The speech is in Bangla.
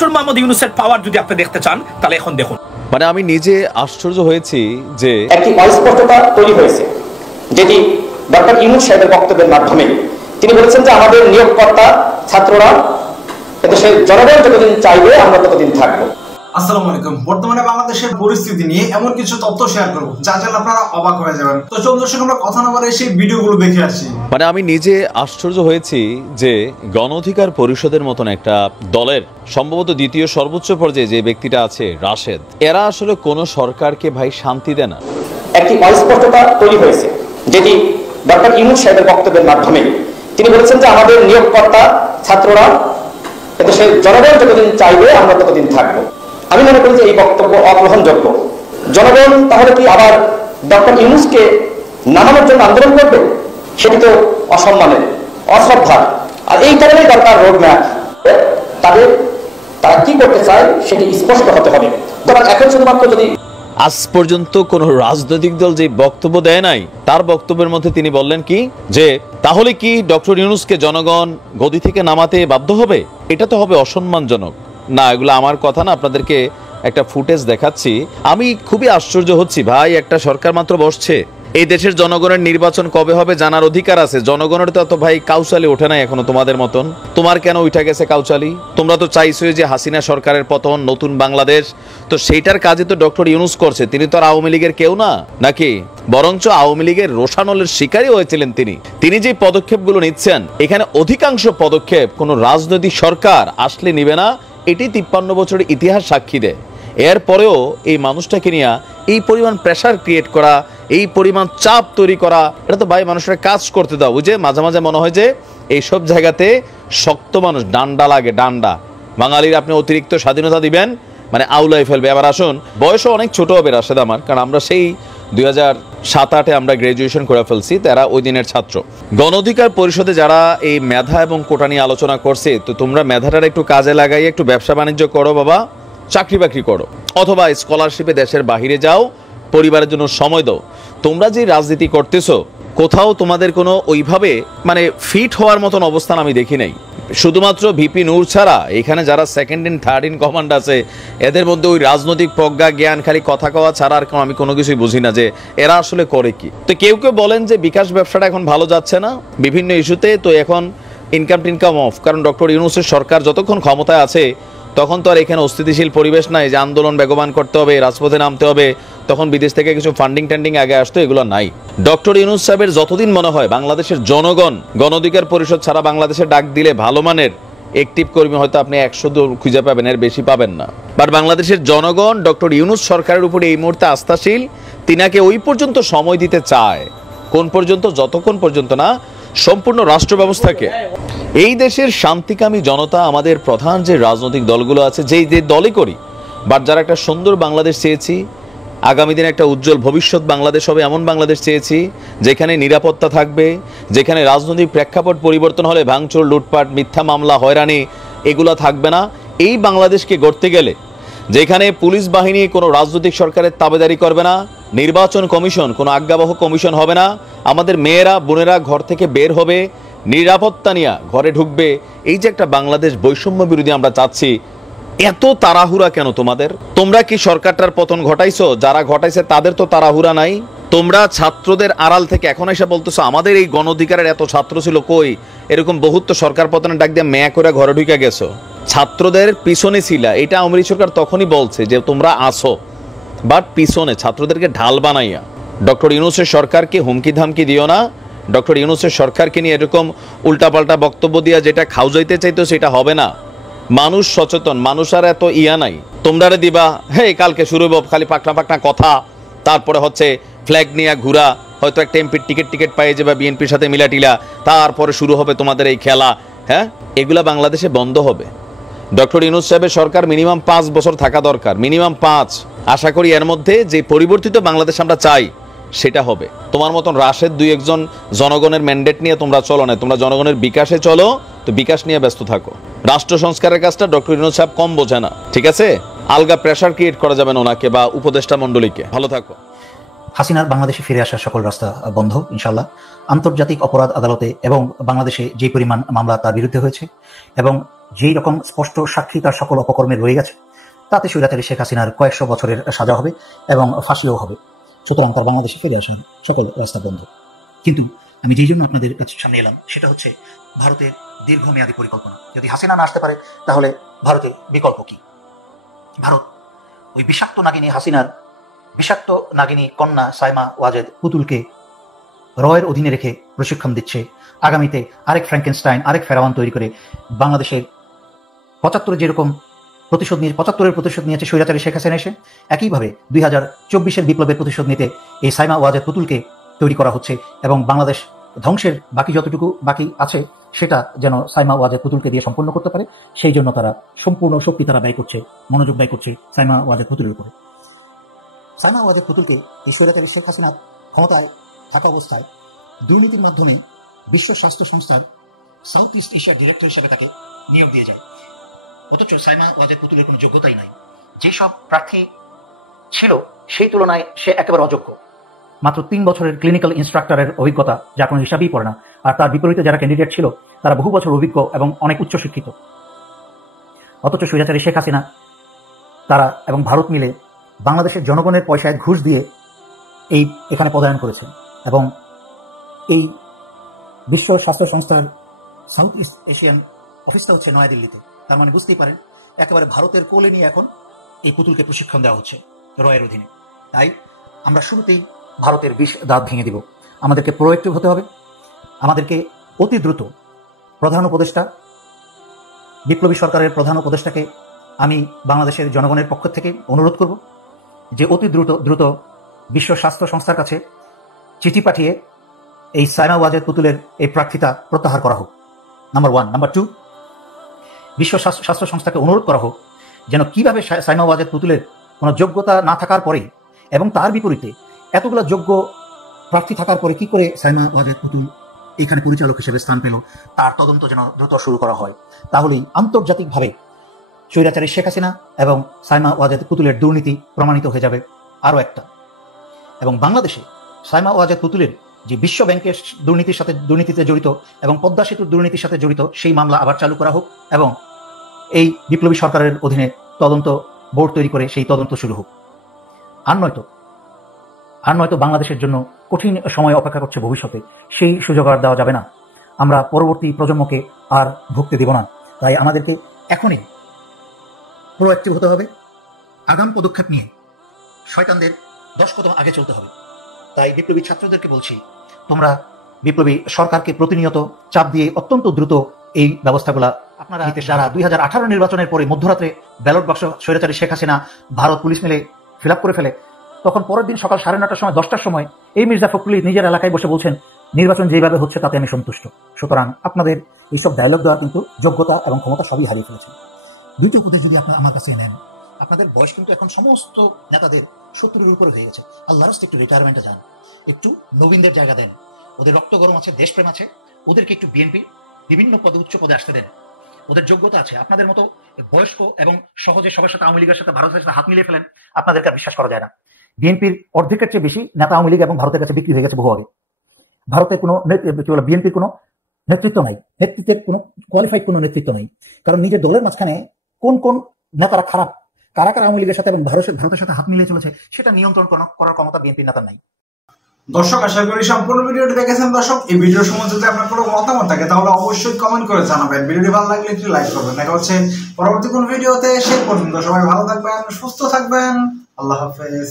ডক্টর মোহাম্মদ ইউনূসের পাওয়ার যদি আপনি দেখতে চান তাহলে এখন দেখুন। মানে আমি নিজে আশ্চর্য হয়েছি যে একটি অস্পষ্টতা তৈরি হয়েছে, যেটি ডক্টর ইউনূস সাহেবের বক্তব্যের মাধ্যমে তিনি বলেছেন যে আমাদের নিয়োগকর্তা ছাত্ররা এদেশের জনগণ যতদিন চাইবে আমরা ততদিন থাকবো। আসসালামু আলাইকুম। বর্তমানে বাংলাদেশের পরিস্থিতি নিয়ে এমন কিছু তথ্য শেয়ার করব যা জানলে আপনারা অবাক হয়ে যাবেন। তো চলুন দর্শক আমরা কথা না বাড়িয়ে সেই ভিডিওগুলো দেখে আসি। মানে আমি নিজে আশ্চর্য হয়েছি যে গণ অধিকার পরিষদের মতন একটা দলের সম্ভবত দ্বিতীয় সর্বোচ্চ পর্যায়ে যে ব্যক্তিটা আছে রাশেদ, এরা আসলে কোন সরকারকে ভাই শান্তি দেয় না। একটি অস্পষ্টতা তৈরি হয়েছে, যেটি ডক্টর ইউনূস সাহেবের বক্তব্যের মাধ্যমে তিনি বলেছেন যে আমাদের নিয়োগকর্তা ছাত্ররা এদেশের জনগণ যতদিন চাইবে আমরা ততদিন থাকবো। আমি মনে করি যে এই বক্তব্য অগ্রহণযোগ্য। জনগণ তাহলে কি আবার ডক্টর ইউনূসকে নামানোর জন্য আন্দোলন করবে? সেটি তো অসম্মানের, অশ্রদ্ধার। আর এই কারণেই দরকার রোডম্যাপ। তারা কি করতে চায় সেটি স্পষ্ট হতে হবে। তখন এখন শুধুমাত্র যদি আজ পর্যন্ত কোন রাজনৈতিক দল যে বক্তব্য দেয় নাই, তার বক্তব্যের মধ্যে তিনি বললেন কি যে তাহলে কি ডক্টর ইউনূসকে জনগণ গদি থেকে নামাতে বাধ্য হবে? এটা তো হবে অসম্মানজনক। না, এগুলো আমার কথা না, আপনাদেরকে একটা ফুটেজ দেখাচ্ছি। আমি খুবই আশ্চর্য হচ্ছি ভাই, একটা সরকার মাত্র বসছে, এই দেশের জনগণের নির্বাচন কবে হবে জানার অধিকার আছে। জনগণের তো ভাই কাউচালি ওঠে নাই এখনো তোমাদের মতন। তোমার কেন উঠে গেছে কাউচালি? তোমরা তো চাইছো যে হাসিনা সরকারের পতন, নতুন বাংলাদেশ। তো সেইটার কাজে তো ডক্টর ইউনূস করছে। তিনি তো আর আওয়ামী লীগের কেউ না নাকি, বরঞ্চ আওয়ামী লীগের রোষানলের শিকারই হয়েছিলেন তিনি যে পদক্ষেপগুলো নিচ্ছেন, এখানে অধিকাংশ পদক্ষেপ কোনো রাজনৈতিক সরকার আসলে নিবে না। এটি 53 বছরের ইতিহাস সাক্ষী দেয়। এরপরেও এই মানুষটাকে নিয়ে এই পরিমাণ প্রেসার ক্রিয়েট করা, এই পরিমাণ চাপ তৈরি করা, এটা তো ভাই মানুষের কাজ করতে দাও। বুঝে মাঝে মাঝে মনে হয় যে এইসব জায়গাতে শক্ত মানুষ ডান্ডা লাগে, ডান্ডা। বাঙালির আপনি অতিরিক্ত স্বাধীনতা দিবেন মানে আউলাই ফেলবে। আবার আসুন, বয়সও অনেক ছোট হবে রাশেদ আমার, কারণ আমরা সেই 2007-08 আমরা গ্রাজুয়েশন করে ফেলছি, তারা ওই দিনের ছাত্র। গণ অধিকার পরিষদে যারা এই মেধা এবং কোটা নিয়ে আলোচনা করছে, তো তোমরা মেধাটার একটু কাজে লাগাই একটু ব্যবসা বাণিজ্য করো বাবা, চাকরি বাকরি করো, অথবা স্কলারশিপে দেশের বাহিরে যাও, পরিবারের জন্য সময় দাও। তোমরা যে রাজনীতি করতেছো, কোথাও তোমাদের কোনো ওইভাবে মানে ফিট হওয়ার মতন অবস্থান আমি দেখি নাই। শুধুমাত্র ভিপি নূর ছাড়া এখানে যারা second in third in command আছে, এদের মধ্যে ওই রাজনৈতিক প্রজ্ঞা জ্ঞান খালি কথা কওয়া ছাড়া আর আমি কোনো কিছুই বুঝি না যে এরা আসলে করে কি। তো কেউ কেউ বলেন যে বিকাশ ব্যবসাটা এখন ভালো যাচ্ছে না বিভিন্ন ইস্যুতে, তো এখন ইনকাম টিনকাম অফ, কারণ ডক্টর ইউনূসের সরকার যতক্ষণ ক্ষমতায় আছে তখন তো আর এখানে অস্থিতিশীল পরিবেশ নাই যে আন্দোলন বেগবান করতে হবে, রাজপথে নামতে হবে, তখন বিদেশ থেকে কিছু ফান্ডিং টান্ডিং আগে আসতো, এগুলো নাই। ডক্টর ইউনূস সাহেবের যতদিন মনে হয় বাংলাদেশের জনগণ গণ অধিকার পরিষদ ছাড়া বাংলাদেশে ডাক দিলে ভালো মানের অ্যাক্টিভ কর্মী হয়তো আপনি 100 খুঁজে পাবেন, এর বেশি পাবেন না। বাট বাংলাদেশের জনগণ ডক্টর ইউনূস সরকারের উপরে এই মুহূর্তে আস্থাশীল। তিনাকে ওই পর্যন্ত সময় দিতে চায়, কোন পর্যন্ত? যতক্ষণ পর্যন্ত না সম্পূর্ণ রাষ্ট্র ব্যবস্থাকে, এই দেশের শান্তিকামী জনতা, আমাদের প্রধান যে রাজনৈতিক দলগুলো আছে, যেই যে দলই করি, বাট যারা একটা সুন্দর বাংলাদেশ চেয়েছি, আগামী দিনে একটা উজ্জ্বল ভবিষ্যৎ বাংলাদেশ হবে এমন বাংলাদেশ চেয়েছি, যেখানে নিরাপত্তা থাকবে, যেখানে রাজনৈতিক প্রেক্ষাপট পরিবর্তন হলে ভাঙচুর, লুটপাট, মিথ্যা মামলা, হয়রানি এগুলো থাকবে না। এই বাংলাদেশকে গড়তে গেলে যেখানে পুলিশ বাহিনী কোনো রাজনৈতিক সরকারের তাবেদারি করবে না, নির্বাচন কমিশন কোনো আজ্ঞাবহ কমিশন হবে না, আমাদের মেয়েরা বোনেরা ঘর থেকে বের হবে, নিরাপত্তা নিয়ে ঘরে ঢুকবে, এই যে একটা বাংলাদেশ বৈষম্য বিরোধী আমরা চাচ্ছি, এত তাড়াহুড়া কেন তোমাদের? তোমরা কি সরকারটার পতন ঘটাইছো? যারা ঘটাইছে তাদের তো তাড়াহুড়া নাই। তোমরা ছাত্রদের আড়াল থেকে এখন এসে বলতেছো আমাদের এই গণ অধিকারের এত ছাত্র ছিল, কই? এরকম বহুত তো সরকার পতনের ডাক দিয়ে মেয়া করে ঘরে ঢুকে গেছো। ছাত্রদের পিছনে ছিল, এটা আওয়ামী লীগ সরকার তখনই বলছে যে তোমরা আসো, বাট পিছনে ছাত্রদেরকে ঢাল বানাইয়া। ডক্টর ইউনূসের সরকারকে হুমকি ধামকি দিও না। ডক্টর ইউনূসের সরকারকে নিয়ে এরকম উল্টাপাল্টা বক্তব্য দিয়া যেটা খাউজাইতে চাইতো সেটা হবে না। মানুষ সচেতন, মানুষ আর এত ইয়া নাই। তোমরা দিবা হে কালকে শুরু হইব খালি পাকনা পাকনা কথা, তারপরে হচ্ছে ফ্ল্যাগ নিয়ে ঘুরা, হয়তো একটা এমপির টিকিট পাইয়ে যাবে বিএনপির সাথে মিলাটিলা, তারপরে শুরু হবে তোমাদের এই খেলা। হ্যাঁ, এগুলা বাংলাদেশে বন্ধ হবে। ডক্টর ইউনূস সাহেবের সরকার মিনিমাম 5 বছর থাকা দরকার, মিনিমাম 5। আশা করি এর মধ্যে যে পরিবর্তিত বাংলাদেশ আমরা চাই সেটা হবে। তোমার মতন রাশেদ 2-1 জনগণের ম্যান্ডেট নিয়ে তোমরা চলো না, তোমরা জনগণের বিকাশে চলো, তো বিকাশ নিয়ে ব্যস্ত থাকো। রাষ্ট্র সংস্কারের কাজটা ডক্টর ইউনূস সাহেব কম বোঝে না, ঠিক আছে? আলগা প্রেসার ক্রিয়েট করা যাবে না ওনাকে বা উপদেষ্টা মণ্ডলীকে। ভালো থাকো। হাসিনার বাংলাদেশে ফিরে আসার সকল রাস্তা বন্ধ ইনশাআল্লাহ। আন্তর্জাতিক অপরাধ আদালতে এবং বাংলাদেশে যে পরিমাণ মামলা তার বিরুদ্ধে হয়েছে এবং যেই রকম স্পষ্ট সাক্ষী তার সকল অপকর্মে রয়ে গেছে, তাতে স্বৈরাচারী শেখ হাসিনার কয়েকশো বছরের সাজা হবে এবং ফাঁসিও হবে। সুতরাং তার বাংলাদেশে ফিরে আসার সকল রাস্তা বন্ধ। কিন্তু আমি যেই জন্য আপনাদের কাছে সামনে এলাম সেটা হচ্ছে ভারতের দীর্ঘমেয়াদী পরিকল্পনা। যদি হাসিনা না আসতে পারে তাহলে ভারতের বিকল্প কি? ভারত ওই বিষাক্ত নাগিনী হাসিনার বিষাক্ত নাগিনী কন্যা সাইমা ওয়াজেদ পুতুলকে রয়ের অধীনে রেখে প্রশিক্ষণ দিচ্ছে। আগামীতে আরেক ফ্র্যাঙ্কেনস্টাইন, আরেক ফেরাওয়ান তৈরি করে বাংলাদেশের 75 যেরকম প্রতিশোধ নিয়েছে স্বৈরাচারী শেখ হাসিনা এসে, একইভাবে 2024 বিপ্লবের প্রতিশোধ নিতে এই সাইমা ওয়াজেদ পুতুলকে তৈরি করা হচ্ছে এবং বাংলাদেশ ধ্বংসের বাকি যতটুকু বাকি আছে সেটা যেন সাইমা ওয়াজেদ পুতুলকে দিয়ে সম্পন্ন করতে পারে, সেই জন্য তারা সম্পূর্ণ শক্তি তারা ব্যয় করছে, মনোযোগ ব্যয় করছে সাইমা ওয়াজেদ পুতুলের উপরে। সাইমা ওয়াজেদ পুতুলকে এই স্বৈরাচারী শেখ হাসিনার ক্ষমতায় থাকা অবস্থায় দুর্নীতির মাধ্যমে বিশ্ব স্বাস্থ্য সংস্থার সাউথ ইস্ট এশিয়ার ডিরেক্টর হিসেবে তাকে নিয়োগ দিয়ে যায়। অথচ সাইমা ওয়াজেদ পুতুলের কোনো যোগ্যতাই নাই। যেসব প্রার্থী ছিল সেই তুলনায় সে একেবারে অযোগ্য। মাত্র 3 বছরের ক্লিনিক্যাল ইনস্ট্রাক্টরের অভিজ্ঞতা, যা কোনো হিসাবেই পড়ে না। আর তার বিপরীতে যারা ক্যান্ডিডেট ছিল তারা বহু বছর অভিজ্ঞ এবং অনেক উচ্চশিক্ষিত। অথচ স্বৈরাচারী শেখ হাসিনা তারা এবং ভারত মিলে বাংলাদেশের জনগণের পয়সায় ঘুষ দিয়ে এখানে পদায়ন করেছে এবং এই বিশ্ব স্বাস্থ্য সংস্থার সাউথ ইস্ট এশিয়ান অফিসটা হচ্ছে নয়াদিল্লিতে। তার মানে বুঝতেই পারেন একেবারে ভারতের কোলে নিয়ে এখন এই পুতুলকে প্রশিক্ষণ দেওয়া হচ্ছে রয়ের অধীনে। তাই আমরা শুরুতেই ভারতের বিষ দাঁত ভেঙে দিব। আমাদেরকে প্রোঅ্যাক্টিভ হতে হবে। আমাদেরকে অতি দ্রুত প্রধান উপদেষ্টা, বিপ্লবী সরকারের প্রধান উপদেষ্টাকে আমি বাংলাদেশের জনগণের পক্ষ থেকে অনুরোধ করব যে অতি দ্রুত বিশ্ব স্বাস্থ্য সংস্থার কাছে চিঠি পাঠিয়ে এই সাইমা ওয়াজেদ পুতুলের এই প্রার্থিতা প্রত্যাহার করা হোক, নাম্বার 1। নাম্বার 2, বিশ্ব স্বাস্থ্য সংস্থাকে অনুরোধ করা হোক যেন কিভাবে সাইমা ওয়াজেদ পুতুলের কোনো যোগ্যতা না থাকার পরে এবং তার বিপরীতে এতগুলো যোগ্য প্রার্থী থাকার পরে কি করে সাইমা ওয়াজেদ পুতুল এখানে পরিচালক হিসেবে স্থান পেল, তার তদন্ত যেন দ্রুত শুরু করা হয়। তাহলেই আন্তর্জাতিকভাবে স্বৈরাচারী শেখ হাসিনা এবং সাইমা ওয়াজেদ পুতুলের দুর্নীতি প্রমাণিত হয়ে যাবে। আরও একটা, এবং বাংলাদেশে সাইমা ওয়াজেদ পুতুলের যে বিশ্ব ব্যাংকের দুর্নীতিতে জড়িত এবং পদ্মা সেতুর দুর্নীতির সাথে জড়িত সেই মামলা আবার চালু করা হোক এবং এই বিপ্লবী সরকারের অধীনে তদন্ত বোর্ড তৈরি করে সেই তদন্ত শুরু হোক। আর নয়তো বাংলাদেশের জন্য কঠিন সময় অপেক্ষা করছে ভবিষ্যতে। সেই সুযোগ আর দেওয়া যাবে না। আমরা পরবর্তী প্রজন্মকে আর ভুগতে দেব না। তাই আমাদেরকে এখনই প্রোঅ্যাক্টিভ হতে হবে, আগাম পদক্ষেপ নিয়ে শয়তানদের 10 কদম আগে চলতে হবে। তাই বিপ্লবী ছাত্রদেরকে বলছি, তোমরা বিপ্লবী সরকারকে প্রতিনিয়ত চাপ দিয়ে অত্যন্ত দ্রুত এই ব্যবস্থাগুলা আপনারা যারা 2018 নির্বাচনের পরে মধ্যরাত্রে ব্যালট বাক্স স্বৈরাচারী শেখ হাসিনা ভারত পুলিশ মিলে ফিল আপ করে ফেলে, তখন পরের দিন সকাল 9:30টার সময় 10টার সময় এই মির্জা ফখরুল নিজের এলাকায় বসে বলছেন নির্বাচন যেভাবে হচ্ছে তাতে আমি সন্তুষ্ট। সুতরাং আপনাদের এইসব ডায়লগ দেওয়া কিন্তু যোগ্যতা এবং ক্ষমতা সবই হারিয়ে ফেলেছেন। দুইটি উপদেশ যদি আপনারা আমার কাছে নেন, আপনাদের বয়স কিন্তু এখন সমস্ত নেতাদের 70-এর উপরে হয়ে গেছে। আল্লাহর রাস্তে একটু রিটায়ারমেন্টে যান, একটু নবীনদের জায়গা দেন। ওদের রক্ত গরম আছে, দেশপ্রেম আছে, ওদেরকে একটু বিএনপি বিভিন্ন পদে উচ্চ পদে আসতে দেন। ওদের যোগ্যতা আছে। আপনাদের মতো বয়স্ক এবং সহজে সবার সাথে আওয়ামী লীগের সাথে ভারতের সাথে হাত মিলিয়ে ফেলেন, আপনাদেরকে বিশ্বাস করা যায় না। বিএনপির অর্ধেকের চেয়ে বেশি নেতা আওয়ামী লীগ এবং ভারতের কাছে বিক্রি হয়ে গেছে বহু আগে। ভারতের কোনো বিএনপির কোনো নেতৃত্ব নাই, নেতৃত্বের কোনো কোয়ালিফাইড কোনো নেতৃত্ব নাই। কারণ নিজের দলের মাঝখানে কোন কোন নেতারা খারাপ, কারা কারা আওয়ামী লীগের সাথে এবং ভারতের সাথে হাত মিলিয়ে চলেছে সেটা নিয়ন্ত্রণ করার ক্ষমতা বিএনপির নেতার নাই। দর্শক, আশা করি সম্পূর্ণ ভিডিওটি দেখেছেন। দর্শক, এই ভিডিও সম্বন্ধে যদি আপনার কোনো মতামত থাকে তাহলে অবশ্যই কমেন্ট করে জানাবেন। ভিডিওটি ভালো লাগলে একটু লাইক করবেন। দেখা হচ্ছে পরবর্তী কোন ভিডিওতে। সে পর্যন্ত সবাই ভালো থাকবেন, সুস্থ থাকবেন। আল্লাহ হাফেজ।